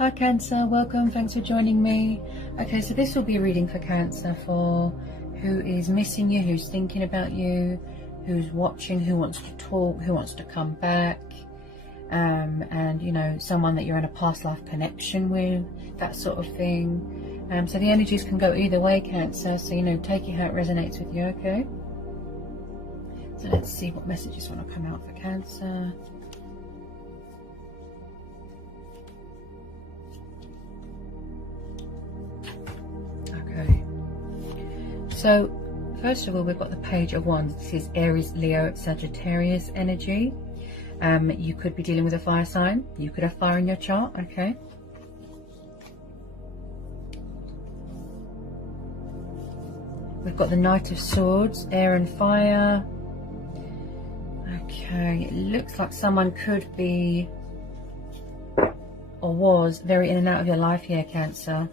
Hi Cancer, welcome, thanks for joining me. Okay, so this will be a reading for Cancer, for who is missing you, who's thinking about you, who's watching, who wants to talk, who wants to come back, and you know, someone that you're in a past life connection with, that sort of thing. So the energies can go either way, Cancer, so you know, take it how it resonates with you, okay? So let's see what messages want to come out for Cancer. Okay, so first of all, we've got the Page of Wands. This is Aries, Leo, Sagittarius energy. You could be dealing with a fire sign. You could have fire in your chart, okay? We've got the Knight of Swords, air and fire. Okay, it looks like someone could be or was very in and out of your life here, Cancer.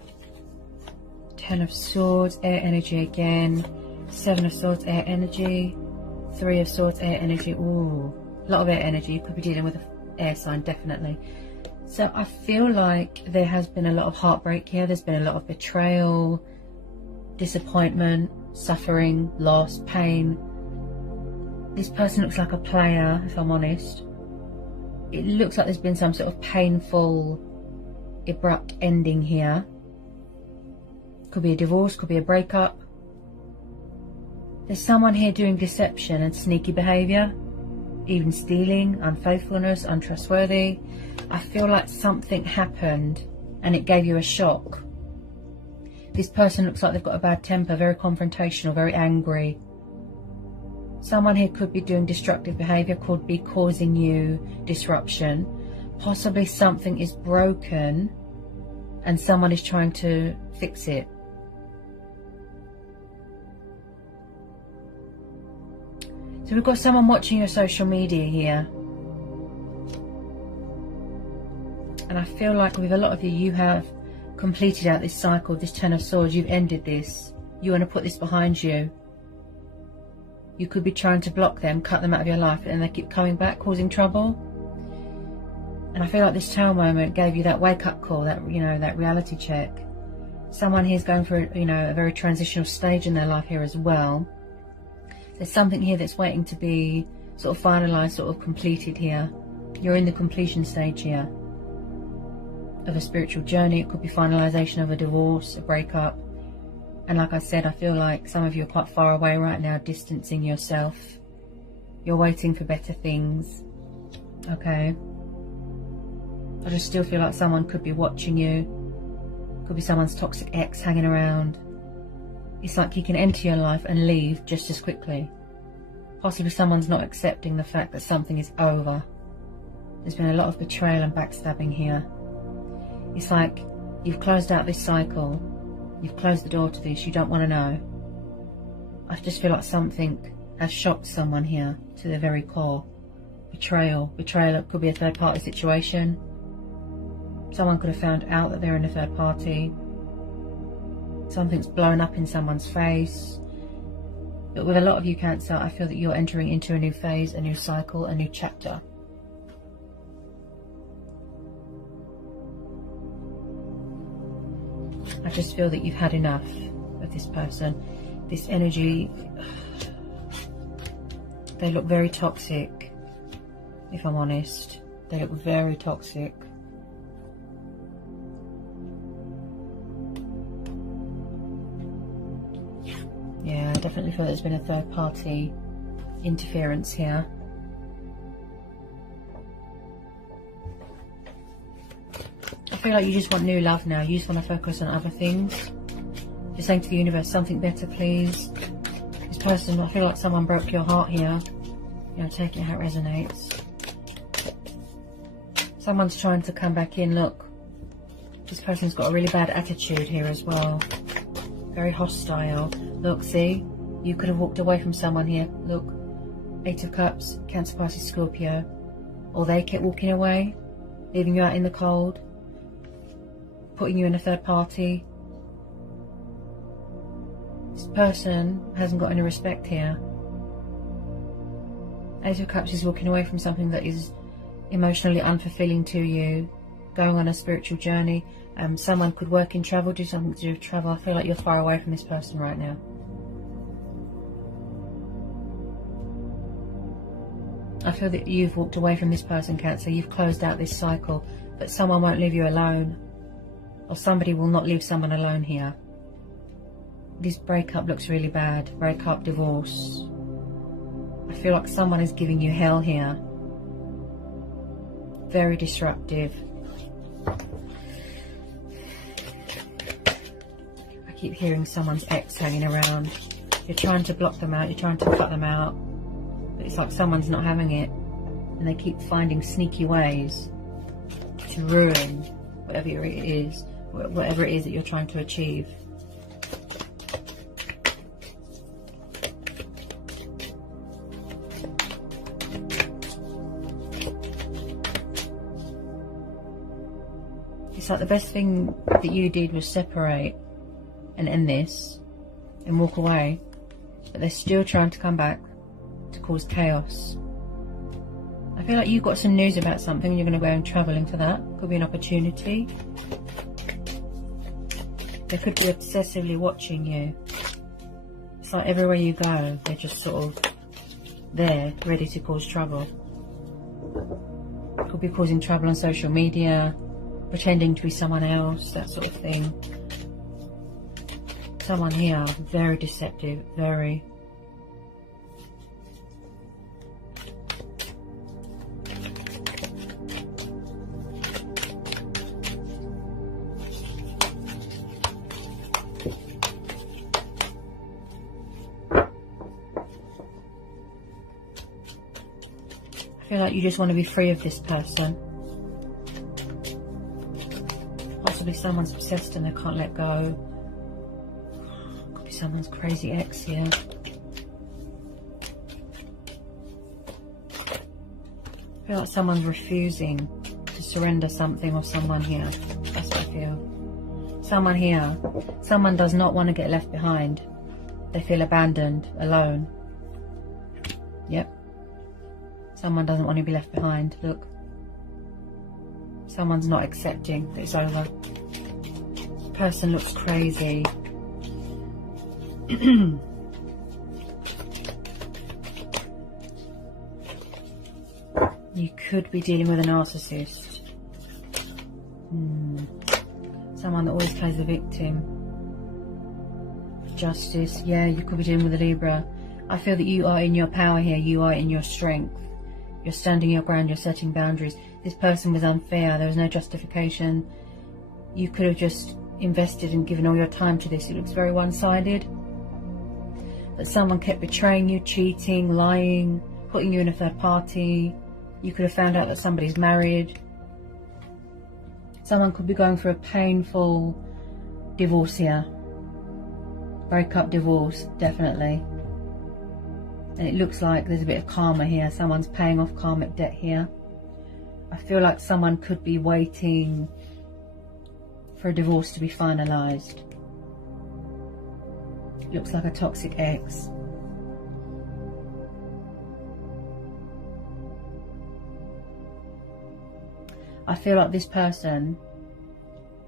Ten of Swords, air energy again. Seven of Swords, air energy. Three of Swords, air energy. Ooh, a lot of air energy. You could be dealing with an air sign, definitely. So I feel like there has been a lot of heartbreak here. There's been a lot of betrayal, disappointment, suffering, loss, pain. This person looks like a player, if I'm honest. It looks like there's been some sort of painful, abrupt ending here. Could be a divorce, could be a breakup. There's someone here doing deception and sneaky behaviour, even stealing, unfaithfulness, untrustworthy. I feel like something happened and it gave you a shock. This person looks like they've got a bad temper, very confrontational, very angry. Someone here could be doing destructive behaviour, could be causing you disruption. Possibly something is broken and someone is trying to fix it. So we've got someone watching your social media here. And I feel like with a lot of you, you have completed out this cycle, this Ten of Swords. You've ended this. You want to put this behind you. You could be trying to block them, cut them out of your life, and they keep coming back, causing trouble. And I feel like this Tower moment gave you that wake-up call, that, you know, that reality check. Someone here is going through, you know, a very transitional stage in their life here as well. There's something here that's waiting to be sort of finalised, sort of completed here. You're in the completion stage here of a spiritual journey. It could be finalisation of a divorce, a breakup. And like I said, I feel like some of you are quite far away right now, distancing yourself. You're waiting for better things. Okay. I just still feel like someone could be watching you. Could be someone's toxic ex hanging around. It's like he can enter your life and leave just as quickly. Possibly someone's not accepting the fact that something is over. There's been a lot of betrayal and backstabbing here. It's like you've closed out this cycle. You've closed the door to this. You don't want to know. I just feel like something has shocked someone here to their very core. Betrayal. Betrayal could be a third party situation. Someone could have found out that they're in a third party. Something's blown up in someone's face. But with a lot of you, Cancer, I feel that you're entering into a new phase, a new cycle, a new chapter. I just feel that you've had enough of this person. This energy, they look very toxic, if I'm honest. They look very toxic. Yeah, I definitely feel there's been a third party interference here. I feel like you just want new love now. You just want to focus on other things. You're saying to the universe, something better, please. This person, I feel like someone broke your heart here. You know, take it how it resonates. Someone's trying to come back in. Look, this person's got a really bad attitude here as well. Very hostile. Look, see? You could have walked away from someone here. Look, Eight of Cups, Cancer, Pisces, Scorpio. Or they kept walking away, leaving you out in the cold, putting you in a third party. This person hasn't got any respect here. Ace of Cups is walking away from something that is emotionally unfulfilling to you, going on a spiritual journey. Someone could work in travel, do something to do with travel. I feel like you're far away from this person right now. I feel that you've walked away from this person, Cancer. You've closed out this cycle, but someone won't leave you alone, or somebody will not leave someone alone here. This breakup looks really bad. Breakup, divorce. I feel like someone is giving you hell here. Very disruptive. I keep hearing someone's ex hanging around. You're trying to block them out, you're trying to cut them out. But it's like someone's not having it. And they keep finding sneaky ways to ruin whatever it is that you're trying to achieve. It's like the best thing that you did was separate and end this and walk away, but they're still trying to come back to cause chaos. I feel like you've got some news about something and you're going to go and travelling for that. Could be an opportunity. They could be obsessively watching you. It's like everywhere you go, they're just sort of there, ready to cause trouble. Could be causing trouble on social media, pretending to be someone else, that sort of thing. Someone here, very deceptive, very. I feel like you just want to be free of this person. Possibly someone's obsessed and they can't let go. Could be someone's crazy ex here. I feel like someone's refusing to surrender something or someone here. That's what I feel. Someone here. Someone does not want to get left behind. They feel abandoned, alone. Yep. Someone doesn't want to be left behind. Look. Someone's not accepting that it's over. This person looks crazy. You could be dealing with a narcissist. Someone that always plays the victim. Justice. Yeah, you could be dealing with a Libra. I feel that you are in your power here. You are in your strength. You're standing your ground. You're setting boundaries. This person was unfair. There was no justification. You could have just invested and given all your time to this. It looks very one-sided. But someone kept betraying you, cheating, lying, putting you in a third party. You could have found out that somebody's married. Someone could be going through a painful divorce here. Breakup, divorce, definitely. And it looks like there's a bit of karma here. Someone's paying off karmic debt here. I feel like someone could be waiting for a divorce to be finalised. It looks like a toxic ex. I feel like this person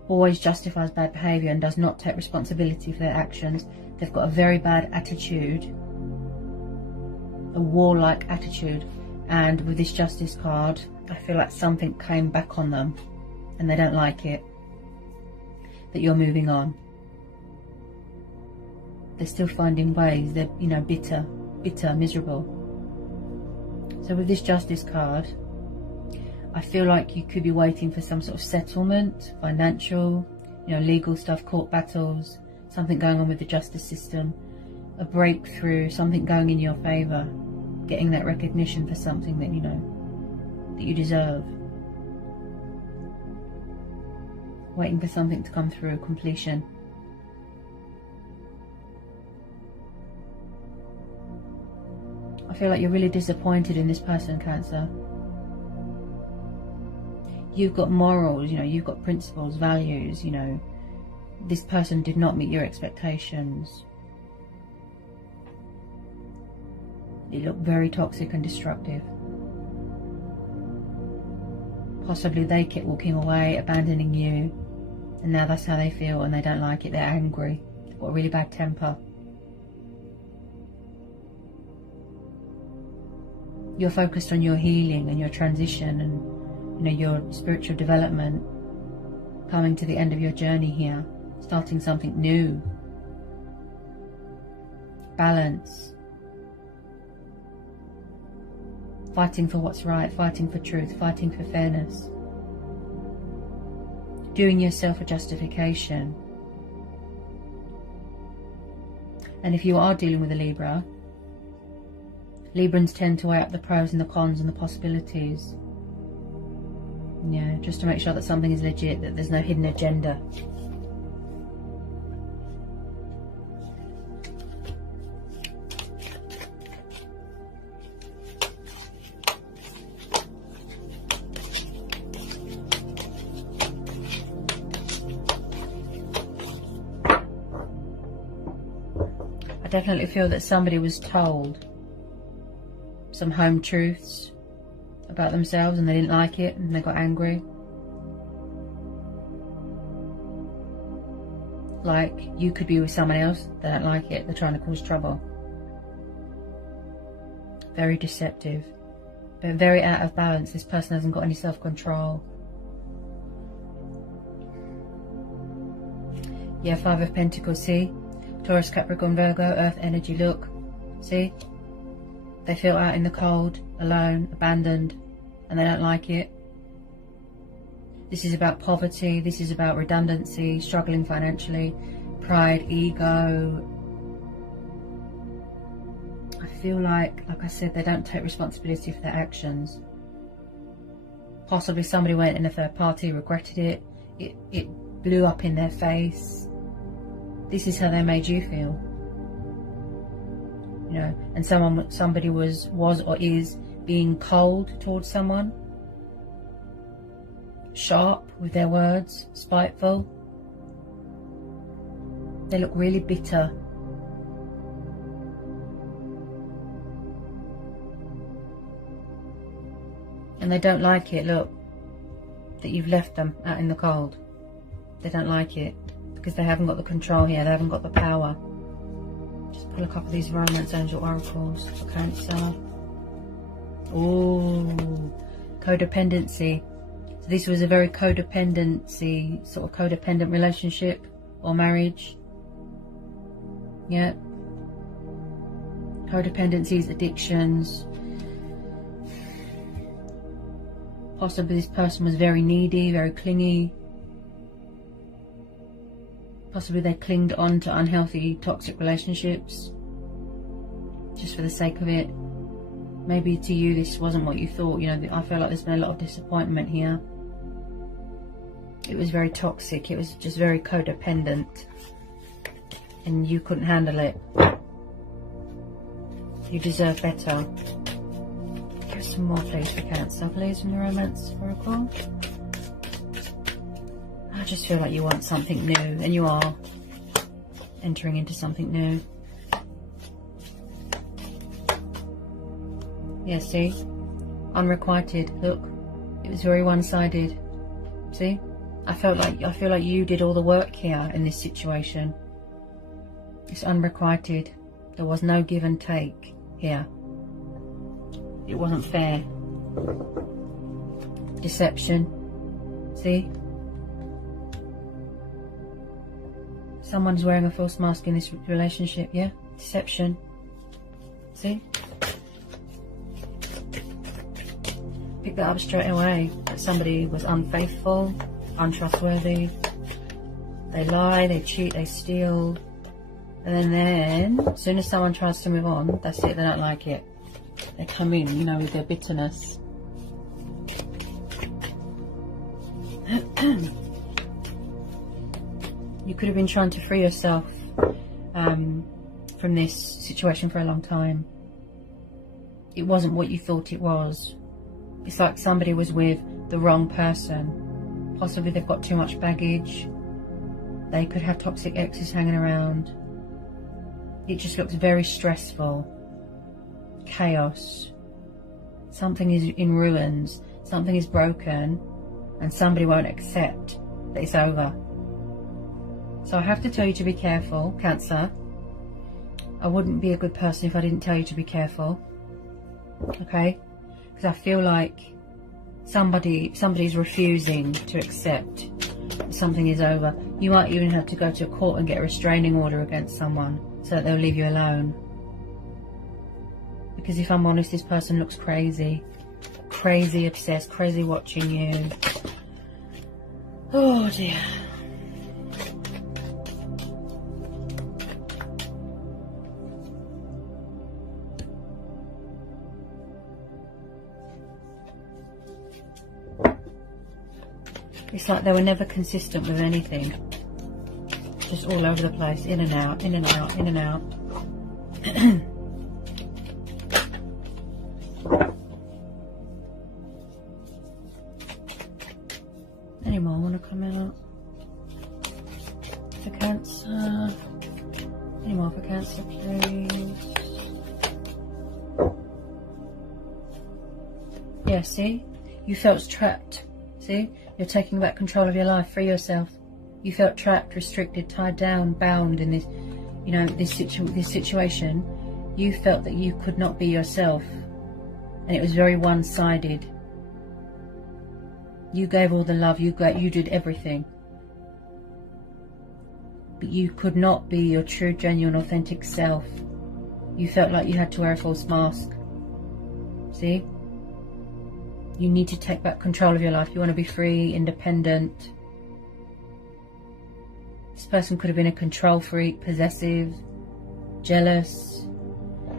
always justifies bad behaviour and does not take responsibility for their actions. They've got a very bad attitude, a warlike attitude, and with this Justice card, I feel like something came back on them and they don't like it, that you're moving on. They're still finding ways. They're, you know, bitter, miserable. So with this Justice card, I feel like you could be waiting for some sort of settlement, financial, you know, legal stuff, court battles, something going on with the justice system, a breakthrough, something going in your favour, getting that recognition for something that, you know, that you deserve. Waiting for something to come through, completion. I feel like you're really disappointed in this person, Cancer. You've got morals, you know, you've got principles, values, you know. This person did not meet your expectations. It looked very toxic and destructive. Possibly they kept walking away, abandoning you, and now that's how they feel and they don't like it. They're angry. They've got a really bad temper. You're focused on your healing and your transition and, you know, your spiritual development, coming to the end of your journey here, starting something new. Balance. Fighting for what's right, fighting for truth, fighting for fairness. Doing yourself a justification. And if you are dealing with a Libra, Librans tend to weigh up the pros and the cons and the possibilities. Yeah, just to make sure that something is legit, that there's no hidden agenda. I definitely feel that somebody was told some home truths about themselves and they didn't like it and they got angry. Like, you could be with someone else, they don't like it, they're trying to cause trouble. Very deceptive, but very out of balance. This person hasn't got any self-control. Yeah, Five of Pentacles, see? Taurus, Capricorn, Virgo, Earth energy, look. See? They feel out in the cold, alone, abandoned, and they don't like it. This is about poverty, this is about redundancy, struggling financially, pride, ego. I feel like I said, they don't take responsibility for their actions. Possibly somebody went in a third party, regretted it, it blew up in their face. This is how they made you feel. You know, and somebody was or is being cold towards someone, sharp with their words, spiteful. They look really bitter. And they don't like it, look, that you've left them out in the cold. They don't like it because they haven't got the control here, they haven't got the power. Just pull a couple of these romance angel oracles for Cancer. Ooh, codependency. So this was a very sort of codependent relationship or marriage. Yeah. Codependencies, addictions. Possibly this person was very needy, very clingy. Possibly they clinged on to unhealthy, toxic relationships just for the sake of it. Maybe to you this wasn't what you thought. You know, I feel like there's been a lot of disappointment here. It was very toxic. It was just very codependent. And you couldn't handle it. You deserve better. Give some more please for Cancer, please, from the romance oracle. I just feel like you want something new, and you are entering into something new. Yeah, see? Unrequited. Look, it was very one-sided. See? I feel like you did all the work here in this situation. It's unrequited. There was no give and take here. It wasn't fair. Deception. See? Someone's wearing a false mask in this relationship, yeah? Deception. See? Pick that up straight away. That somebody was unfaithful, untrustworthy. They lie, they cheat, they steal. And then, as soon as someone tries to move on, that's it, they don't like it. They come in, you know, with their bitterness. You could have been trying to free yourself from this situation for a long time. It wasn't what you thought it was. It's like somebody was with the wrong person. Possibly they've got too much baggage. They could have toxic exes hanging around. It just looks very stressful. Chaos. Something is in ruins. Something is broken. and somebody won't accept that it's over. So I have to tell you to be careful, Cancer. I wouldn't be a good person if I didn't tell you to be careful. Okay? Because I feel like somebody's refusing to accept that something is over. You might even have to go to court and get a restraining order against someone so that they'll leave you alone. Because if I'm honest, this person looks crazy. Crazy obsessed, crazy watching you. Oh dear. It's like they were never consistent with anything. Just all over the place, in and out, in and out, in and out. Any more want to come out? For Cancer. Any more for Cancer, please? Yeah, see? You felt trapped. See? You're taking back control of your life. Free yourself. You felt trapped, restricted, tied down, bound in this, you know, this situation. You felt that you could not be yourself. And it was very one-sided. You gave all the love. You did everything. But you could not be your true, genuine, authentic self. You felt like you had to wear a false mask. See? You need to take back control of your life. You want to be free, independent. This person could have been a control freak, possessive, jealous.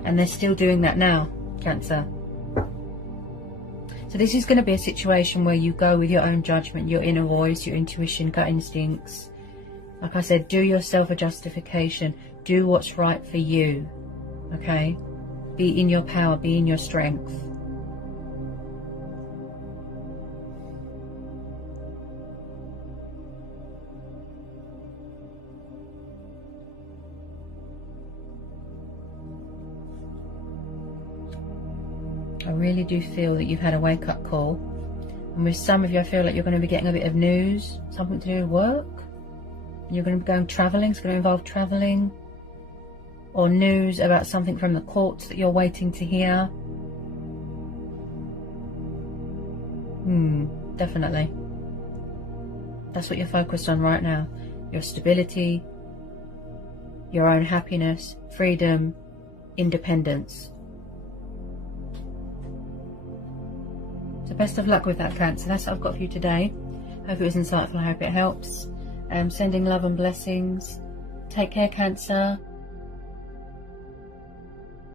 And they're still doing that now, Cancer. So this is going to be a situation where you go with your own judgment, your inner voice, your intuition, gut instincts. Like I said, do yourself a justification. Do what's right for you. Okay? Be in your power. Be in your strength. I really do feel that you've had a wake-up call. And with some of you, I feel like you're going to be getting a bit of news. Something to do with work. You're going to be going travelling. It's going to involve travelling. Or news about something from the courts that you're waiting to hear. Definitely. That's what you're focused on right now. Your stability, your own happiness, freedom, independence. So best of luck with that, Cancer. That's what I've got for you today. Hope it was insightful. I hope it helps. Sending love and blessings. Take care, Cancer.